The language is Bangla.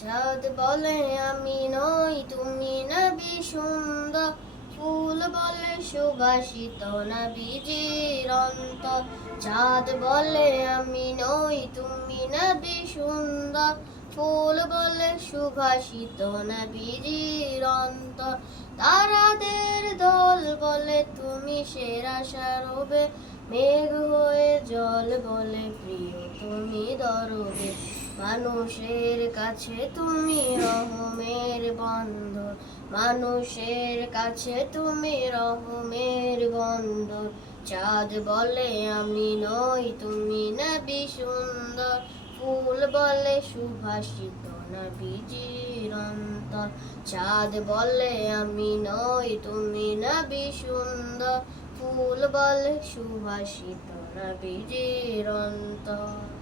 চাঁদ বলে আমি নই তুমি নবী সুন্দর, ফুল বলে সুবাসিত নবীজির অন্তর। চাঁদ বলে আমি নই তুমি নবী সুন্দর, ফুল বলে সুভাষিত নবীজির অন্তর। তারাদের দল বলে তুমি সেরা সারবে, মেঘ হয়ে জল বলে প্রিয় তুমি দরবে। মানুষের কাছে তুমি রহমের বন্ধন, মানুষের কাছে তুমি রহমের বন্ধন। চাঁদ বলে আমি নই তুমি নবী সুন্দর, ফুল বলে সুভাষিত নবীজির অন্তর। চাঁদ বলে আমি নই তুমি নবী সুন্দর, ফুল বলে সুভাষিত নবীজির অন্তর।